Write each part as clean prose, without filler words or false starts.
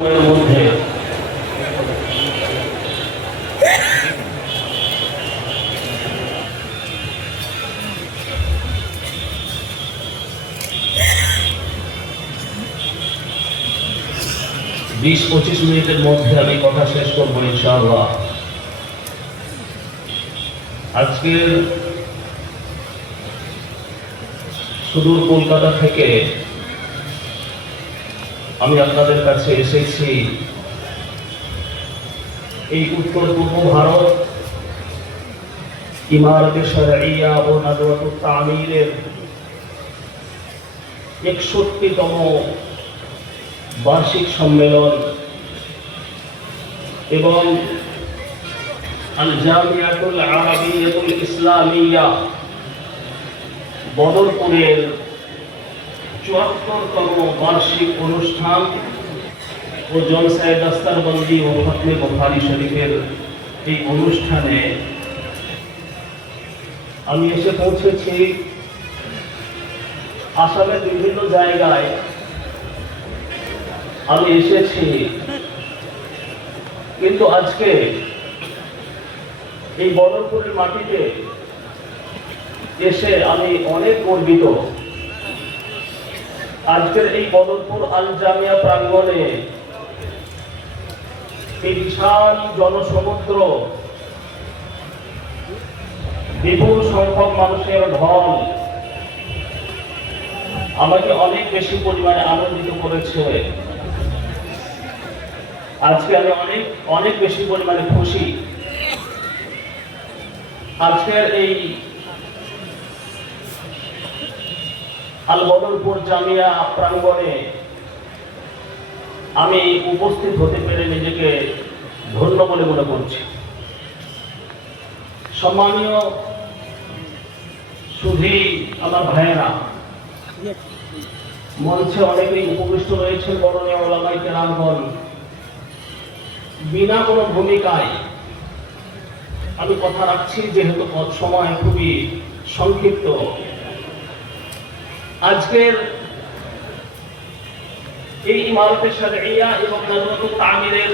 মধ্যে বিশ 25 মিনিটের মধ্যে আমি কথা শেষ করবো ইনশাআল্লাহ। আজকের সুদূর কলকাতা থেকে আমি আপনাদের কাছে এসেছি এই উত্তর পূর্ব ভারত ইমারতে শরঈয়া ও নাদওয়াতুত তামিরের 61তম বার্ষিক সম্মেলন এবং আল জামিয়াতুল আরাবিয়াতুল ইসলামিয়া বদরপুরের 74তম বার্ষিক অনুষ্ঠান ও জলসায়ে দাস্তারবন্দি ও খতমে বুখারী শরীফের এই অনুষ্ঠানে আমি এসে পৌঁছেছি। আসামের বিভিন্ন জায়গায় আমি এসেছি, কিন্তু আজকে এই বদরপুরের মাটিতে এসে আমি অনেক গর্বিত। আজকের এই বদরপুর আল জামিয়া প্রাঙ্গণে এই বিশাল জনসমুদ্র, বিপুল সংখ্যক মানুষের ঢল আমাকে অনেক বেশি পরিমাণে আনন্দিত করেছে। আজকে আমি অনেক বেশি পরিমাণে খুশি। আজকের এই আল বদরপুর জামিয়া প্রাঙ্গণে আমি উপস্থিত হতে পেরে নিজেকে ধন্য বলে মনে করছি। সম্মানীয় সুধী আমার ভাইয়েরা, মঞ্চে অনেকেই উপবিষ্ট রয়েছেন বরণীয় ওলামায়ে কেরামগণ। বিনা কোনো ভূমিকায় আমি কথা রাখছি, যেহেতু সময় খুবই সংক্ষিপ্ত। আজকের এই ইমারতে শরঈয়া এবং নাদওয়াতুত তামিরের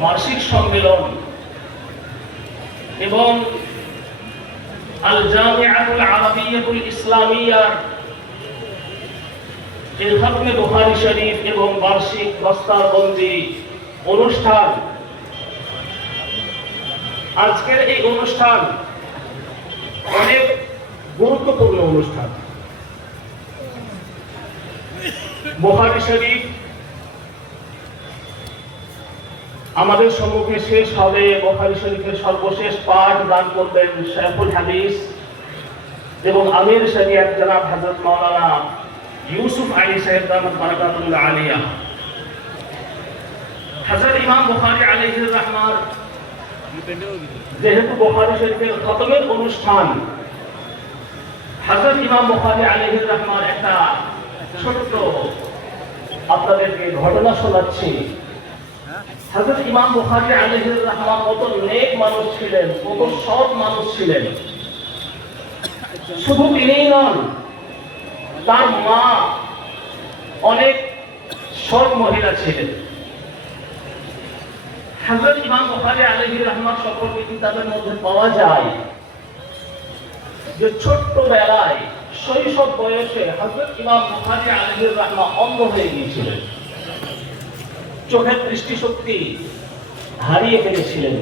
বার্ষিক সম্মেলন এবং আল জামিয়াতুল আরাবিয়াতুল ইসলামিয়ার খতমে বুখারী শরীফ এবং বার্ষিক দাস্তারবন্দি অনুষ্ঠান। আজকের এই অনুষ্ঠান অনেক গুরুত্বপূর্ণ অনুষ্ঠান। বুখারী শরীফ আমাদের সম্মুখে শেষ হবে। বুখারী শরীফের সর্বশেষ পাঠ দান করবেন শাইখুল হাদিস এবং আমির শরিয়ত জনাব হযরত মাওলানা ইউসুফ আলী সাহেব দামাত বারাকাতুল্লাহ আলিয়া। হযরত ইমাম বুখারী আলাইহির রহমান, যেহেতু বুখারী শরীফের খতমের অনুষ্ঠান, হযরত ইমাম বুখারী আলাইহির রহমান একটা ছোট্ট আপনাদেরকে ঘটনা শোনাচ্ছি। হযরত ইমাম বুখারী আলাইহির রহমান কত নেক মানুষ ছিলেন, কত সৎ মানুষ ছিলেন। শুধু তিনিই নন, তার মা অনেক সৎ মহিলা ছিলেন। হযরত ইমাম বুখারী আলাইহির রহমান সম্পর্কে কিতাবের মধ্যে পাওয়া যায় যে ছোট্ট বেলায়, শৈশব বয়সে হযরত ইমাম বুখারী আলাইহির রহমান অন্ধ হয়ে গিয়েছিলেন, চোখের দৃষ্টিশক্তি হারিয়ে ফেলেছিলেন।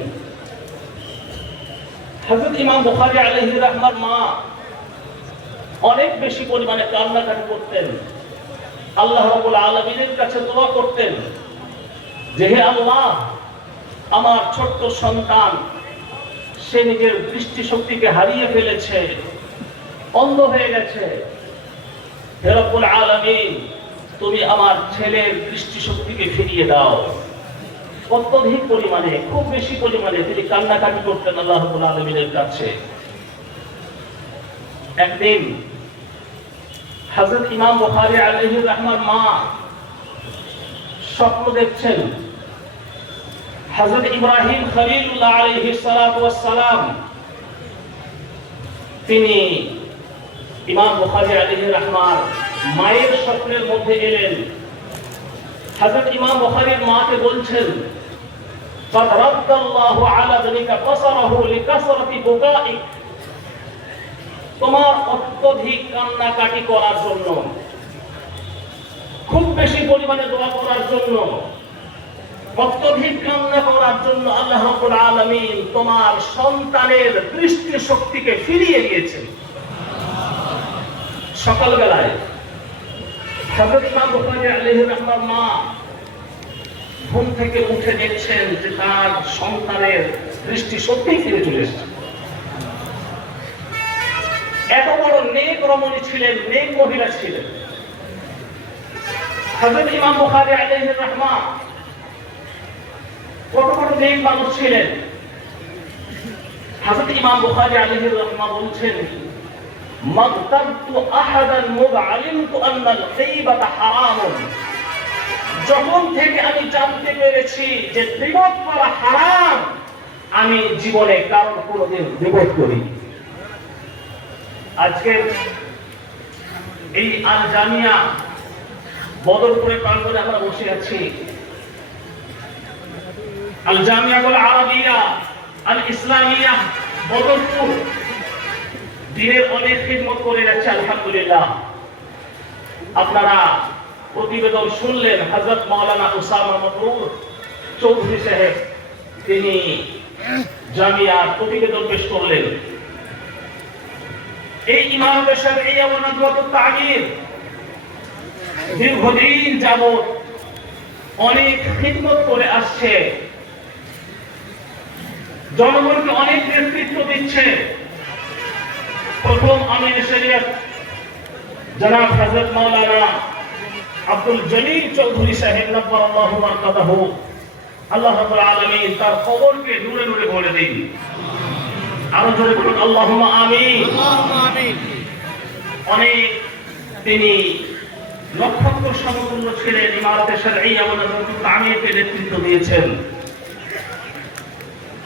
হযরত ইমাম বুখারী আলাইহির রহমান মা অনেক বেশি পরিমাণে কান্নাকাটি করতেন, আল্লাহ রাব্বুল আলামিনের কাছে দোয়া করতেন যে হে আল্লাহ, আমার ছোট্ট সন্তান সে নিজের দৃষ্টিশক্তিকে হারিয়ে ফেলেছে, অন্ধ হয়ে গেছে। হে রব্বুল আলামিন, তুমি আমার ছেলের দৃষ্টিশক্তিকে ফিরিয়ে দাও। অত্যধিক পরিমাণে, খুব বেশি পরিমাণে তিনি কান্নাকাটি করতেন আল্লাহ রাব্বুল আলামিনের কাছে। একদিন হযরত ইমাম বুখারী আলাইহির রহমান মা স্বপ্ন দেখছেন হযরত ইব্রাহিম খলিলুল্লাহ আলাইহিস সালাতু ওয়াস সালাম তিনি ইমাম বুখারী আলাইহির রহমান মায়ের স্বপ্নের মধ্যে এলেন হযরত ইমাম বুখারীর মাকে বলছেন قد رد الله على ذلك بصره لكثرة بكائك, তোমার অত্যধিক কান্নাকাটি করার জন্য, খুব বেশি পরিমাণে দোয়া করার জন্য, অত্যধিক কান্না করার জন্য আল্লাহ রাব্বুল আলামিন তোমার সন্তানের দৃষ্টি শক্তিকে ফিরিয়ে দিয়েছেন। সকালবেলায় হযরত ইমাম বুখারী আলাইহির রহমার মা ঘুম থেকে উঠে দেখছেন যে তার সন্তানের দৃষ্টি সত্যিই ফিরে চলে এসেছে। এত বড় নেক রমণী ছিলেন, নেক মহিলা ছিলেন হযরত ইমাম বুখারী আলাইহির রহমা। কত বড় নেক মানুষ ছিলেন। হযরত ইমাম বুখারী আলাইহির রহমা বলছেন, মাগতাবতু আহাদান মুআলিমতু আন্নাল গীবাতা হারামুন, যখন থেকে আমি জানতে পেরেছি যে গীবত করা হারাম, আমি জীবনে কারণ কোনোদিন গীবত করি। আজকে এই আল জামিয়া বদরপুরের প্রাঙ্গণে আমরা বসে আছি। আল জামিয়াতুল আরাবিয়া আল ইসলামিয়া বদরপুর দিনের অনেক খিদমত করে যাচ্ছে আলহামদুলিল্লাহ। আপনারা প্রতিবেদন শুনলেন, হযরত মাওলানা উসামা মাবরুর চৌধুরী সাহেব তিনি জামিয়ার প্রতিবেদন পেশ করলেন। এই ইমারতে শরঈয়া ওয়া নাদওয়াতুত তাগয়ির দীর্ঘদিন যাবত অনেক খিদমত করে আসছে, জনগণকে অনেক নেতৃত্ব দিচ্ছে। প্রথম আমির শরীয়ত জনাব হযরত মাওলানা আব্দুল জলিল চৌধুরী সাহেব নব্বরাল্লাহু মারকাদাহু, আল্লাহ রাব্বুল আলামিন তার কবরকে নূরে নূরে ভরে দিন। আরো জোরে বলুন আল্লাহুম্মা আমিন। অনেক তিনি নক্ষত্র সমতুল্য ছিলেন, ইমারতে শরঈয়া ওয়া নাদওয়াতুত তাগয়িরকে নেতৃত্ব দিয়েছেন।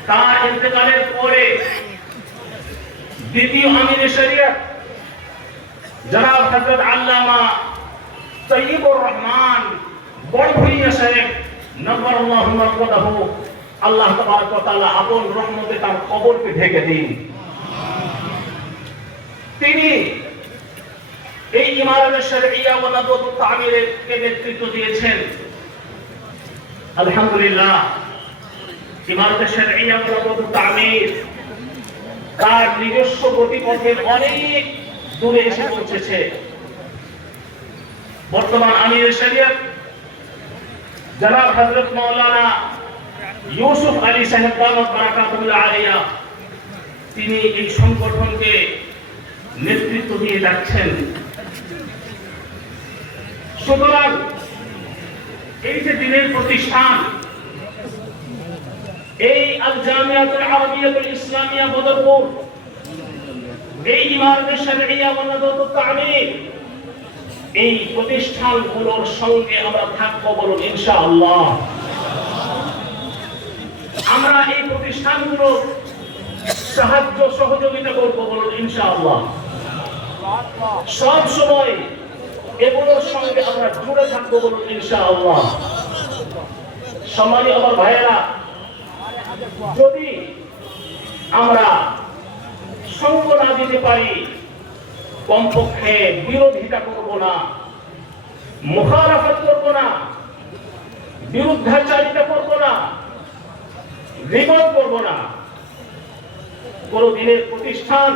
তার ইন্তেকালের পরে দ্বিতীয় আমির শরীয়ত জনাব হযরত আল্লামা তৈয়বুর রহমান বড়ভূঁইয়া সাহেব নব্বরাল্লাহু মারকাদাহু, আল্লাহ তাবারক ওয়া তাআলা আপন রহমতে তার কবরকে ঢেকে দিন। তিনি এই ইমারতে শরঈয়া ওয়া নাদওয়াতুত তাগয়িরকে নেতৃত্ব দিয়েছেন। আলহামদুলিল্লাহ, ইমারতে শরঈয়া ওয়া নাদওয়াতুত তাগয়ির তার নিজস্ব গতিপথে অনেক দূরে এসে পৌঁছেছে। বর্তমান আমির শরীয়ত জনাব হযরত মাওলানা ইউসুফ আলী সাহেব দামাত বারাকাতুল্লাহ আলাইহি, তিনি এই সংগঠনকে নেতৃত্ব দিয়ে যাচ্ছেন। সুতরাং এই যে দিনের প্রতিষ্ঠান, এই আল জামিয়াতুল আরাবিয়াতুল ইসলামিয়া বদরপুর, এই ইমারতে শরঈয়া ওয়া নাদওয়াতুত তাগয়ির, এই প্রতিষ্ঠানগুলোর সঙ্গে আমরা থাকবো, বলুন ইনশাআল্লাহ। আমরা এই প্রতিষ্ঠানগুলো সাহায্য সহযোগিতা করবো, বলুন ইনশাআল্লাহ। সব সময় এগুলোর সঙ্গে আমরা জুড়ে থাকবো, বলুন ইনশাআল্লাহ। সম্মানিত আমার ভাইয়েরা, যদি আমরা সঙ্গ না দিতে পারি, কমপক্ষে বিরোধিতা করব না, মুখালাফাত করব না, বিরুদ্ধাচারিতা করব না, গীবত করব না, কোন দিনের প্রতিষ্ঠান,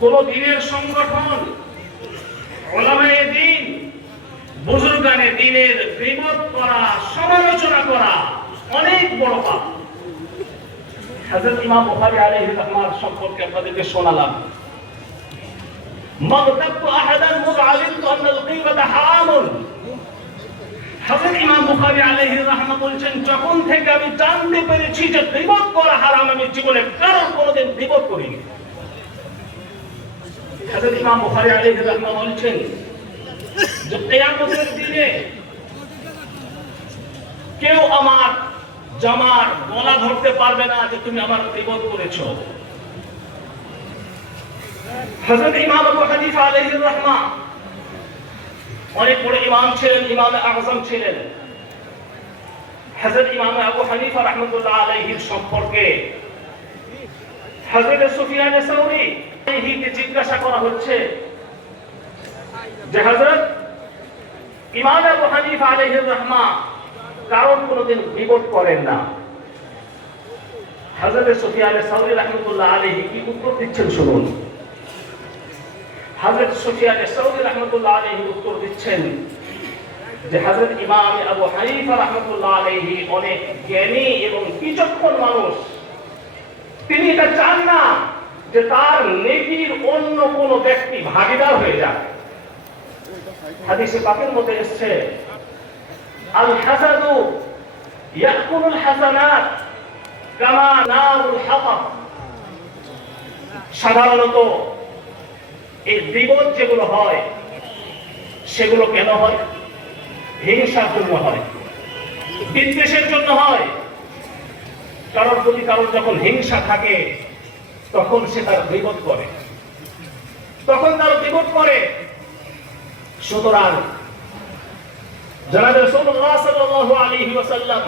কোন দিনের সংগঠন, উলামায়ে দ্বীন, বুজুর্গানে দ্বীনের গীবত করা, সমালোচনা করা অনেক বড় পাপ। হযরত ইমাম বুখারী আলাইহির রহমাত সম্পর্কে আপনাদেরকে শোনালাম। মাগতাবতু আহাদান মুআলিমতু আন্নাল গীবাতা হারামুন। হযরত ইমাম বুখারী আলাইহির রহমাত বলেন, যখন থেকে আমি জানতে পেরেছি যে গীবত করা হারাম, আমি জীবনে কারণ কোনোদিন গীবত করিনি। হযরত ইমাম বুখারী আলাইহির রহমাত বলেন যে কিয়ামতের দিনে কেউ আমার জামার গলা ধরতে পারবে না যে তুমি আমার গীবত করেছো। হযরত ইমাম আবু হানিফা আলাইহির রহমা অনেক বড় ইমাম ছিলেন, ইমামে আযম ছিলেন। হযরত ইমাম আবু হানিফা রাহমাতুল্লাহ আলাইহির সম্পর্কে হযরত সুফিয়ান সাউরি কে জিজ্ঞাসা করা হচ্ছে যে হযরত ইমাম আবু হানিফা আলাইহির রাহমা কারণ কোনদিন গীবত করেন না। হযরত সুফিয়ান সাউরি রাহমাতুল্লাহ আলাইহি কি উত্তর দিচ্ছেন শুনুন। হযরত সুফিয়ান সাউরি রাহমাতুল্লাহ আলাইহি উত্তর দিচ্ছেন যে হযরত ইমাম আবু হানিফা রাহমাতুল্লাহ আলাইহি অনেক জ্ঞানী এবং বিচক্ষণ মানুষ। তিনি এটা চান না যে তার নেকির অন্য কোন ব্যক্তি ভাগীদার হয়ে যায়। হাদিসে পাকের মধ্যে এসেছে আল হাসাদু ইয়াকুলুল হাসানাত কামা নারুল হাতাব। সাধারণত এই বিপদ যেগুলো হয় সেগুলো কেন হয়? হিংসার জন্য হয়, বিদ্বেষের জন্য হয়। কারোর প্রতি কারোর যখন হিংসা থাকে তখন সে তার বিপদ করে, সুতরাং জনাবে রাসূলুল্লাহ সাল্লাল্লাহু আলাইহি ওয়াসাল্লাম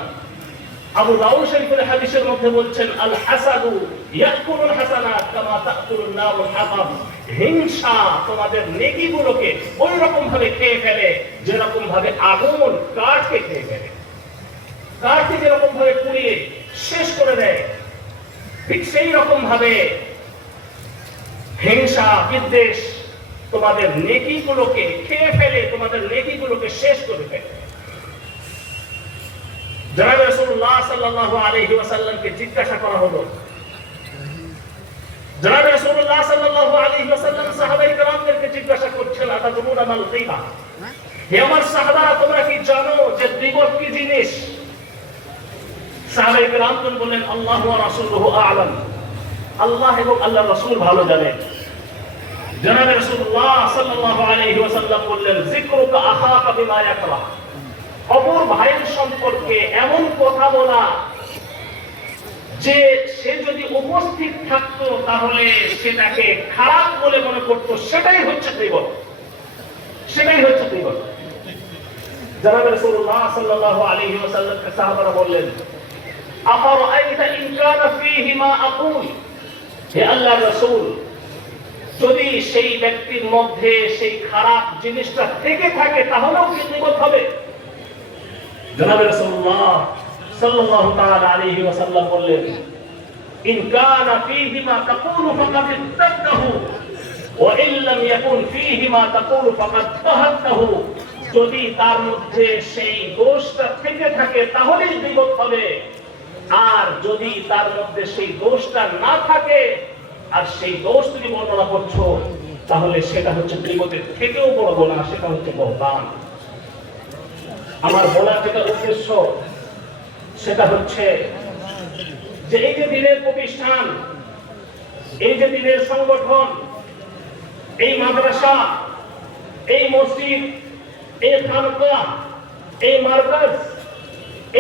আবু দাউদ শরীফের হাদিসের মধ্যে বলছেন আল হাসাদু ইয়াকুলুল হাসানাত কামা তাকুলুন নারুল হাতাব। হিংসা তোমাদের নেকিগুলোকে ওই রকম ভাবে খেয়ে ফেলে যেরকম ভাবে আগুন কাঠকে খেয়ে ফেলে, কাঠকে যেরকম ভাবে পুড়িয়ে শেষ করে দেয়, ঠিক সেই রকম ভাবে হিংসা বিদ্বেষ তোমাদের নেকিগুলোকে খেয়ে ফেলে, তোমাদের নেকিগুলোকে শেষ করে ফেলে। জনাবে রাসূলুল্লাহ সাল্লাল্লাহু আলাইহি ওয়াসাল্লামকে জিজ্ঞাসা করা হলো, জনাবে রাসূলুল্লাহ সাল্লাল্লাহু আলাইহি ওয়াসাল্লাম সাহাবায়ে কেরামদেরকে জিজ্ঞাসা করছেন আতাদুরুনা মাল গীবা, হে আমার সাহাবারা তোমরা কি জানো যে গীবত কি জিনিস? সাহাবায়ে কেরামগণ বললেন আল্লাহু ওয়া রাসূলুহু আ'লাম, আল্লাহ এবং আল্লাহর রাসূল ভালো জানেন। জনাবে রাসূলুল্লাহ সাল্লাল্লাহু আলাইহি ওয়াসাল্লাম বললেন যিকরুকা আখাকা বিমা ইয়াকরা, অপর ভাইয়ের সম্পর্কে এমন কথা বলা যে সে যদি উপস্থিত থাকতো তাহলে সেটাকে খারাপ বলে মনে করতো, সেটাই হচ্ছে গীবত, সেটাই হচ্ছে গীবত। জনাবে রাসূলুল্লাহ সাল্লাল্লাহু আলাইহি ওয়াসাল্লামকে সাহাবারা বললেন আফারাআইতা ইন কানা ফীহি মা আকুল, হে আল্লাহর রাসূল যদি সেই ব্যক্তির মধ্যে সেই খারাপ জিনিসটা থেকে থাকে তাহলেও কি গীবত হবে? জনাবে রাসূলুল্লাহ সাল্লাল্লাহু তাআলা আলাইহি ওয়াসাল্লাম বললেন ইন কানা ফীহি মা তাকুলু ফাকাদ ইত্তাবতাহু ওয়া ইন লাম ইয়াকুন ফীহি মা তাকুলু ফাকাদ তাহাত্তাহু, যদি তার মধ্যে সেই দোষটা থেকে থাকে তাহলেই গীবত হবে, আর যদি তার মধ্যে সেই দোষটা না থাকে আর সেই দোষ তুমি বর্ণনা করছো তাহলে সেটা হচ্ছে গীবতের থেকেও বড় গুনাহ, সেটা হচ্ছে বহতান। আমার বলার যেটা উদ্দেশ্য সেটা হচ্ছে যে এই যে দিনের প্রতিষ্ঠান, এই যে দিনের সংগঠন, এই মাদ্রাসা, এই মসজিদ, এই খানকাহ, এই মারকাজ,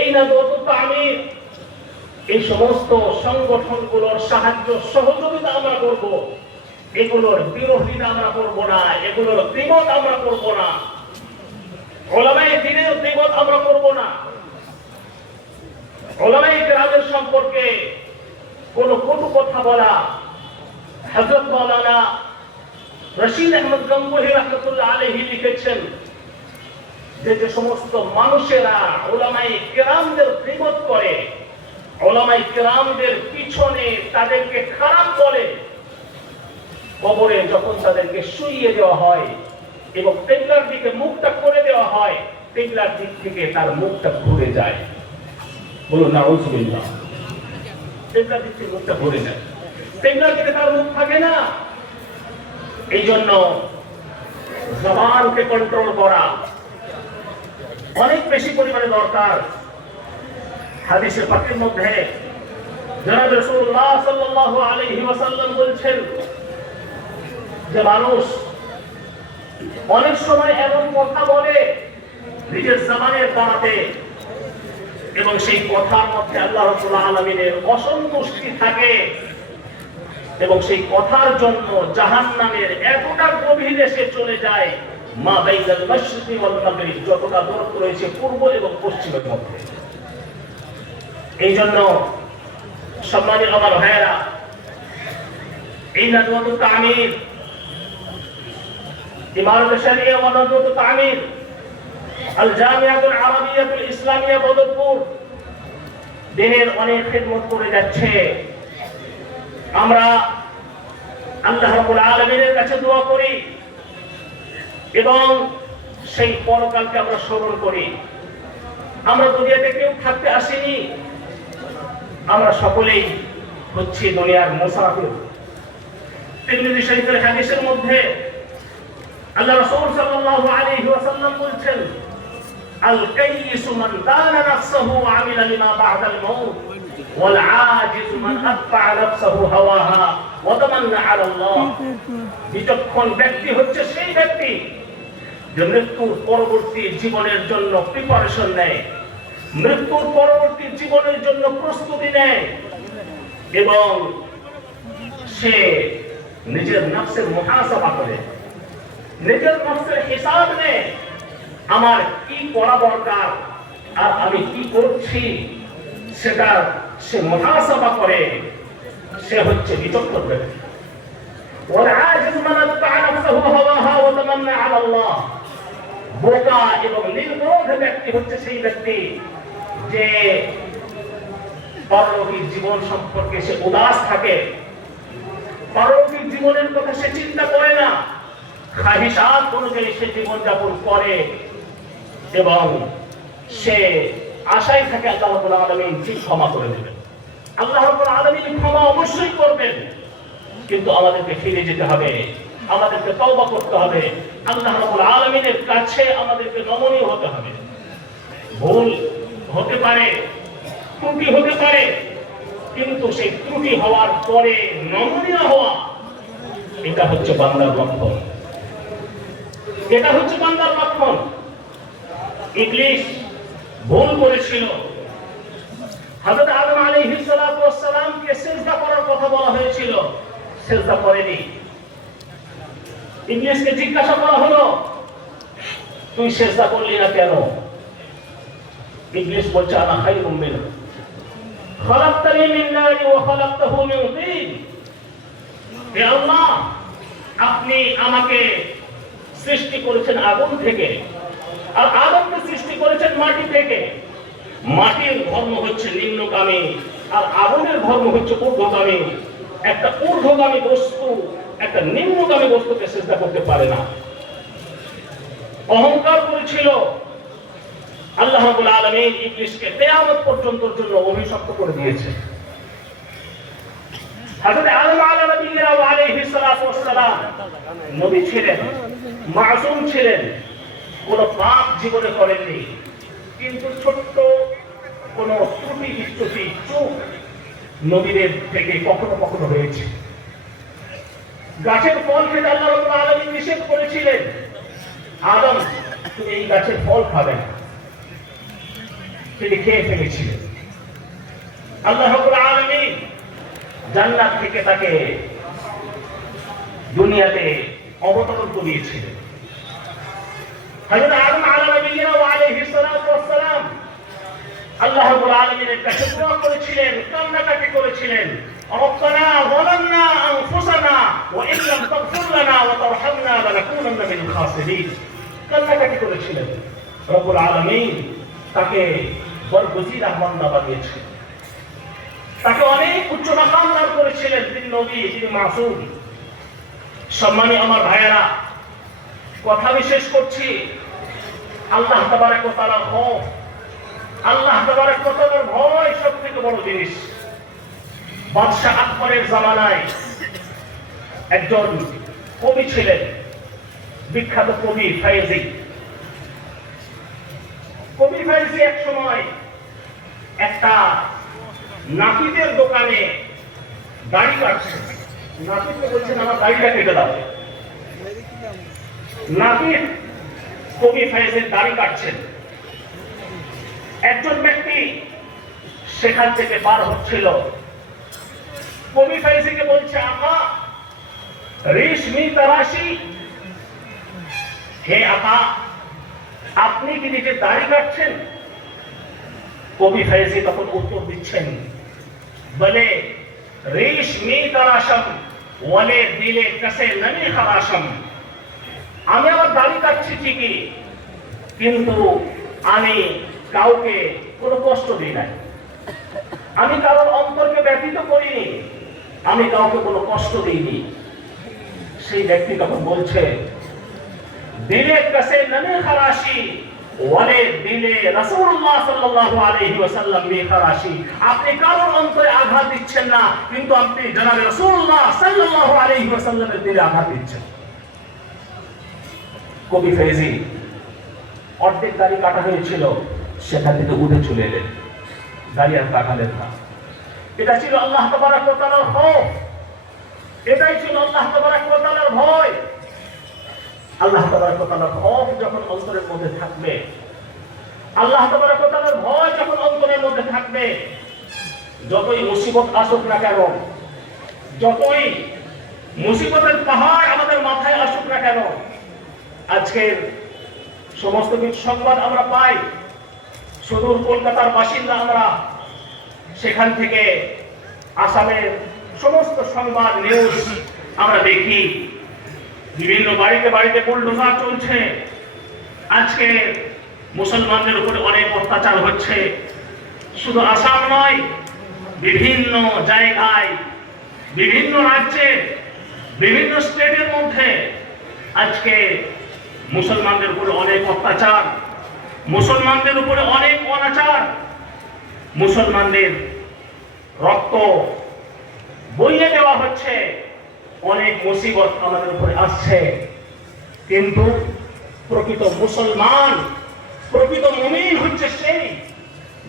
এই নাদওয়াতুত তামির, এই সমস্ত সংগঠনগুলোর সাহায্য সহযোগিতা আমরা করব, এগুলোর বিরোধিতা আমরা করব না, এগুলোর গীবত আমরা করব না, উলামায়ে দ্বীনের গীবত আমরা করব না। উলামায়ে কেরামের সম্পর্কে কোনো কটু কথা বলা, হযরত মাওলানা রশিদ আহমদ গঙ্গুহি রাহমাতুল্লাহ আলাইহি লিখেছেন যে যে সমস্ত মানুষেরা উলামায়ে কেরামদের গীবত করে, উলামায়ে কেরামদের পিছনে তাদেরকে খারাপ বলে, কবরে যখন তাদেরকে শুইয়ে দেওয়া হয় এবং কিবলার দিকে মুখটা করে দেওয়া হয়, কিবলার দিক থেকে তার মুখটা ঘুরে যায়। বলুন নাউযুবিল্লাহ। কিবলার দিক থেকে মুখটা ঘুরে যায়, কিবলার দিকে তার মুখ থাকে না। এই জন্য জবানকে কন্ট্রোল করা অনেক বেশি পরিমাণে দরকার। হাদিসে পাকের মধ্যে জনাব রাসূলুল্লাহ সাল্লাল্লাহু আলাইহি ওয়াসাল্লাম বলছেন যে মানুষ অনেক সময় এমন কথা বলে নিজের জবানের দ্বারাতে এবং সেই কথার মধ্যে আল্লাহ রাব্বুল আলামিনের অসন্তুষ্টি থাকে এবং সেই কথার জন্য জাহান্নামের এতটা গভীরে সে চলে যায় মা বাইনাল মাশরিকি ওয়াল মাগরিব, যতটা দূরত্ব রয়েছে পূর্ব এবং পশ্চিমের মধ্যে। এই জন্য সম্মানিত আমার ভাইয়েরা, এই নাদওয়াতুত তামির, ইমারত শরিয়া ওয়া নাদওয়াতুত তামির, আল জামিয়াতুল আরাবিয়াতুল ইসলামিয়া বদরপুর দিনের অনেক খিদমত করে যাচ্ছে। আমরা আল্লাহ রাব্বুল আলামিনের কাছে দোয়া করি এবং সেই পরকালকে আমরা স্মরণ করি। আমরা দুনিয়াতে কেউ থাকতে আসিনি, আমরা সকলেই হচ্ছি দুনিয়ার মুসাফির। তিরমিজি শরীফের হাদিসের মধ্যে আল্লাহ রাসূল সাল্লাল্লাহু আলাইহি ওয়াসাল্লাম বলেছেন, আল কাইয়িসু মান দানা নাফসাহু ওয়া আমিলা লিমা বা'দাল মাউত ওয়াল আজিজু মান আতবা'a নাফসাহু হাওয়াহা ওয়া তামান্না আলা আল্লাহ। বিচক্ষণ ব্যক্তি হচ্ছে সেই ব্যক্তি যে মৃত্যুর পরবর্তী জীবনের জন্য প্রিপারেশন নেয়, মৃত্যুর পরবর্তী জীবনের জন্য প্রস্তুতি নেয় এবং সে নিজের নফসের মুহাসাবা করে, নিজের নফসের হিসাব নেয়, আমার কি করা দরকার আর আমি কি করছি সেটা সে মুহাসাবা করে। সে হচ্ছে বিচক্ষণ ব্যক্তি। ওয়াল আজিজু মান আতবা'a নাফসাহু হাওয়াহা ওয়া তামান্না আলা আল্লাহ। বোকা এবং নির্বোধ ব্যক্তি হচ্ছে সেই ব্যক্তি যে পারলৌকিক জীবন সম্পর্কে সে উদাস থাকে, পারলৌকিক জীবনের কথা সে চিন্তা করে না, খাহিশাত অনুযায়ী সে জীবন যাপন করে এবং সে আশায় থাকে আল্লাহ রাব্বুল আলামিন ঠিক ক্ষমা করে দেবেন। আল্লাহ রাব্বুল আলামিন ক্ষমা অবশ্যই করবেন, কিন্তু আমাদেরকে ফিরে যেতে হবে, আমাদেরকে তওবা করতে হবে, আল্লাহ রাব্বুল আলামিনের কাছে আমাদেরকে নমনীয় হতে হবে। ভুল হতে পারে, ত্রুটি হতে পারে, কিন্তু সেই ত্রুটি হওয়ার পরে নমনীয় হওয়া, এটা হচ্ছে বান্দার লক্ষণ, এটা হচ্ছে বান্দার লক্ষণ। ইবলিস ভুল করেছিল, হযরত আদম আলাইহিস সালাতু ওয়াস সালামকে সিজদা করার কথা বলা হয়েছিল, সিজদা করেনি। ইবলিসকে জিজ্ঞাসা করা হলো, তুই সিজদা করলি না কেন? ইবলিস বলছে, আনা খায়রুম মিনহু খালাকতানি মিন নারি ওয়া খালাকতাহু মিন তিন। হে আল্লাহ, আপনি আমাকে সৃষ্টি করেছেন আগুন থেকে, আর আদমকে সৃষ্টি করেছেন মাটি থেকে। মাটির ধর্ম হচ্ছে নিম্নগামী আর আগুনের ধর্ম হচ্ছে ঊর্ধ্বগামী। একটা ঊর্ধ্বগামী বস্তু একটা নিম্নগামী বস্তুকে সিজদা করতে পারে না। অহংকার করেছিল। আল্লাহ রাব্বুল আলামিন ইবলিসকে কিয়ামত পর্যন্তর জন্য অভিশপ্ত করে দিয়েছে। হযরত আদম আলাইহিস সালাতু ওয়াস সালাম নবী ছিলেন, মাসুম ছিলেন, কোনো পাপ জীবনে করেননি, কিন্তু ছোট্ট কোনো ত্রুটি বিচ্যুতি চুক নবীদের থেকে কখনো কখনো হয়েছে। গাছের ফল খেতে আল্লাহ রাব্বুল আলামিন নিষেধ করেছিলেন, আদম তুমি এই গাছের ফল খাবে না, তিনি খেয়ে ফেলেছিলেন। আল্লাহ রাব্বুল আলামিন জান্নাত থেকে তাকে দুনিয়াতে অবতরণ করিয়েছিলেন। হযরত আদম আলাইহিস সালাতু ওয়াস সালাম আল্লাহ রাব্বুল আলামিনের কাছে দোয়া করেছিলেন, কান্নাকাটি করেছিলেন, রব্বানা যালামনা আনফুসানা ওয়া ইন লাম তাগফির লানা ওয়া তারহামনা লানাকুনান্না মিনাল খাসিরিন। কান্নাকাটি করেছিলেন। রব্বুল আলামিন তাকে বরগজির বান্দা বানিয়েছেন, তাকে অনেক উচ্চ মাকাম দান করেছিলেন। তিনি নবী, তিনি মাসুম। সম্মানিত আমার ভাইয়েরা, কথা আমি শেষ করছি। আল্লাহ তাবারক ওয়া তাআলার খৌফ, আল্লাহ তাবারক ওয়া তাআলার ভয় সবথেকে বড় জিনিস। বাদশা আকবরের জামানায় একজন কবি ছিলেন, বিখ্যাত কবি ফায়েজি। কবি ফায়েজি এক সময় একটা নাপিতের দোকানে দাড়ি কাটছেন। নাপিতকে বলছেন, আমার দাড়িটা কেটে দাও। নাপিত কবি ফায়েজের দাড়ি কাটছেন। একজন ব্যক্তি সেখান থেকে পার হচ্ছিল, কবি ফায়েজিকে বলছে, আকা রেশমি তারাশি, হে আপা, আপনি কি নিজের দাড়ি কাটছেন? কবি ফয়েজি তখন উত্তর দিচ্ছেন, বলে রেশমি তারাশম ওয়ালে দিলে কাছে ননি খারাশম। আমি আমার দাড়ি কাটছি ঠিকই, কিন্তু আমি কাউকে কোনো কষ্ট দিই নাই, আমি কারোর অন্তরকে ব্যথিত করিনি, আমি কাউকে কোনো কষ্ট দিইনি। সেই ব্যক্তি তখন বলছে, দিলে কাছে ননি খারাশি ওয়ালে দিলে রাসূলুল্লাহ সাল্লাল্লাহু আলাইহি ওয়াসাল্লাম বি খারাশি। আপনি কারোর অন্তরে আঘাত দিচ্ছেন না, কিন্তু আপনি জনাবে রাসূলুল্লাহ সাল্লাল্লাহু আলাইহি ওয়াসাল্লামের দিলে আঘাত দিচ্ছেন। কবি ফয়েজি অর্ধেক দাড়ি কাটা হয়েছিল, সেখান থেকে উঠে চলে এলেন, দাড়ি আর কাটালেন না। এটা ছিল আল্লাহ তাবারক ওয়া তাআলার খৌফ, এটাই ছিল আল্লাহ তাবারক ওয়া তাআলার ভয়। আল্লাহ তাবারক ওয়া তাআলার খৌফ যখন অন্তরের মধ্যে থাকবে, আল্লাহ তাবারক ওয়া তাআলার ভয় যখন অন্তরের মধ্যে থাকবে, যতই মুসিবত আসুক না কেন, যতই মুসিবতের পাহাড় আমাদের মাথায় আসুক না কেন, আজকের সমস্ত কিছু সংবাদ আমরা পাই, সুদূর কলকাতার বাসিন্দা আমরা, সেখান থেকে আসামের সমস্ত সংবাদ নিউজ আমরা দেখি, বিভিন্ন বাড়িতে বাড়িতে বুলডোজার চলছে, আজকে মুসলমানদের উপরে অনেক অত্যাচার হচ্ছে। শুধু আসাম নয়, বিভিন্ন জায়গায়, বিভিন্ন রাজ্যে, বিভিন্ন স্টেটের মধ্যে আজকে মুসলমানদের উপরে অনেক অত্যাচার, মুসলমানদের উপরে অনেক অনাচার, মুসলমানদের রক্ত বইয়ে দেওয়া হচ্ছে, অনেক মুসিবত আমাদের উপরে আসছে। কিন্তু প্রকৃত মুসলমান, প্রকৃত মুমিন হচ্ছে সেই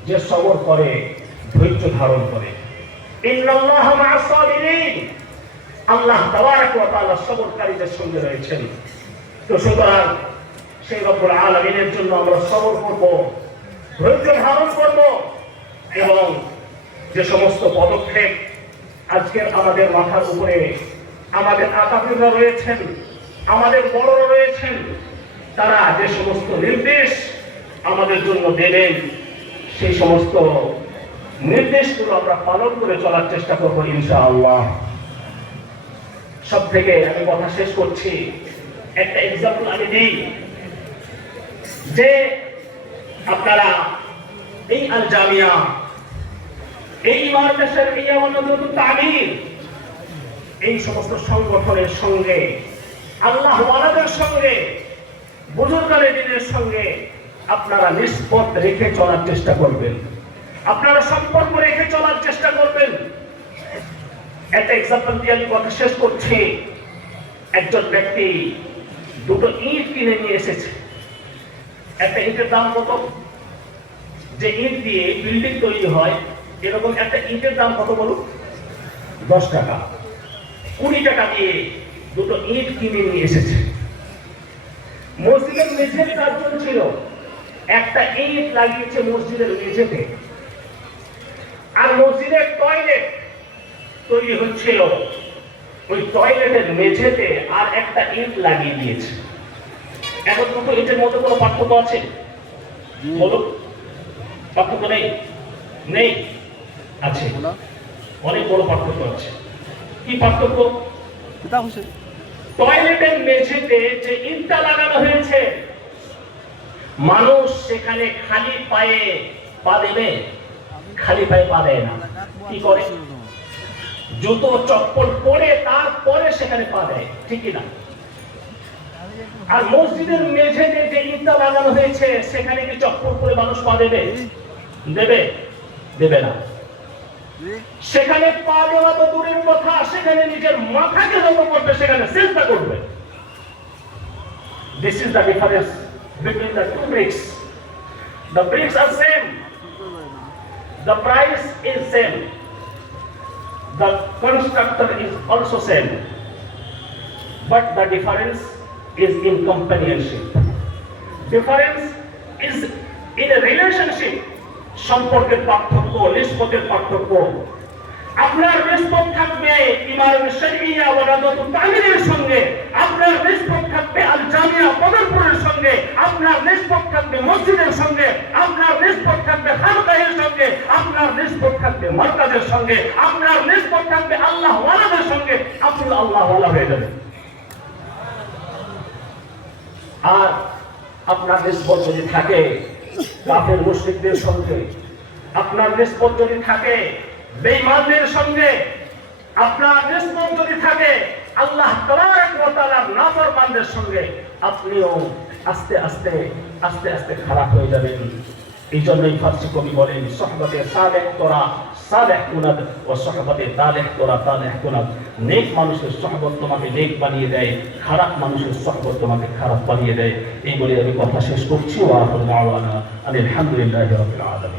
যে সবর করে, ধৈর্য ধারণ করে। ইন্নাল্লাহা মা'আস সাবিরিন, আল্লাহ তাবারক ওয়া তাআলা সবরকারীদের সঙ্গে রয়েছেন। তো সুতরাং সেই রব্বুল আলামিনের জন্য আমরা সবর করব, ধৈর্য ধারণ করব, এবং যে সমস্ত পদক্ষেপ আজকের আমাদের মাথার উপরে আমাদের আকাবিররা রয়েছেন, আমাদের বড়রা রয়েছেন, তারা যে সমস্ত নির্দেশ আমাদের জন্য দেবেন, সেই সমস্ত নির্দেশগুলো আমরা পালন করে চলার চেষ্টা করব ইনশাআল্লাহ। সব থেকে আমি কথা শেষ করছি, একটা এক্সাম্পল আমি দিই, যে আপনারা এই আল জামিয়া, এই মাদ্রাসার এই আমানত তামিল, এই সমস্ত সংগঠনের সঙ্গে, আল্লাহ ওয়ালাদের সঙ্গে, বুজুর্গানে দিনের সঙ্গে আপনারা নিষ্পদ রেখে চলার চেষ্টা করবেন, আপনারা সম্পর্ক রেখে চলার চেষ্টা করবেন। একটা এক্সাম্পল দিয়ে আমি কথা শেষ করছি। একজন ব্যক্তি দুটো ইট কিনে নিয়ে এসেছে। একটা ইটের দাম কত? যে ইট দিয়ে বিল্ডিং তৈরি হয়, এরকম একটা ইটের দাম কত বলুন? 10 টাকা। 20 টাকা দিয়ে দুটো ইট কিনে নিয়ে এসেছে। মসজিদের মেঝের কাজ চলছিল, একটা ইট লাগিয়েছে মসজিদের মেঝেতে, আর মসজিদের টয়লেট তৈরি হচ্ছিল, ওই টয়লেটের মেঝেতে আর একটা ইট লাগিয়ে দিয়েছে। এখন দুটো ইটের মধ্যে কোনো পার্থক্য আছে? বলুন, পার্থক্য নেই? নেই? আছে, অনেক বড় পার্থক্য আছে। কি পার্থক্য? টয়লেটের মেঝেতে যে ইটটা লাগানো হয়েছে, মানুষ সেখানে খালি পায়ে পা দেবে? খালি পায়ে পা দেয় না, কি করে? জুতো চপ্পল পরে তারপরে সেখানে পা দেয়, ঠিক না? আর মসজিদের মেঝেতে যে ইটটা লাগানো হয়েছে, সেখানে কি চপ্পল পরে মানুষ পা দেবে? দেবে? দেবে না। সেখানে পা দেওয়া তো দূরের কথা, সেখানে নিজের মাথাকে নত করবে, সেখানে সিজদা করবে। This is the difference between the two bricks. The bricks are same. The price is same. The constructor is also same. But the difference is in companionship. Difference is in a relationship. সম্পর্কের পার্থক্য, নিষ্পত্তির পার্থক্য। আপনার নিসবত থাকবে ইমারুল শরিয়া ওয়া রাদাতুত তামিরের সঙ্গে, আপনার নিসবত থাকবে আল জামিয়া বদরপুরের সঙ্গে, আপনার নিসবত থাকবে মসজিদের সঙ্গে, আপনার নিসবত থাকবে খানকাহের সঙ্গে, আপনার নিসবত থাকবে মারকাজের সঙ্গে, আপনার নিসবত থাকবে আল্লাহ ওয়ালাদের সঙ্গে। আপনি আল্লাহ ওয়ালা হয়ে যাবেন। আর আপনার নিসবত যদি থাকে কাফের মুশরিকদের সঙ্গে, আপনার নিসবত যদি থাকে বেঈমানদের সঙ্গে, আপনার নিসবত যদি থাকে আল্লাহ তাবারক ওয়া তাআলার নাফরমানদের সঙ্গে, আপনিও আস্তে আস্তে আস্তে আস্তে খারাপ হয়ে যাবেন। এই জন্যই ফার্সি কবি বলেন সোহবতে সালেহ তোরা সালেহ কুনাদ ও সোহবতে তালেহ তোরা তালেহ কুনাদ। নেক মানুষের সোহবত তোমাকে নেক বানিয়ে দেয়, খারাপ মানুষের সোহবত তোমাকে খারাপ বানিয়ে দেয়। এই বলে আমি কথা শেষ করছি। ওয়া আখিরু দাওয়ানা আলহামদুলিল্লাহি রাব্বিল আলামিন।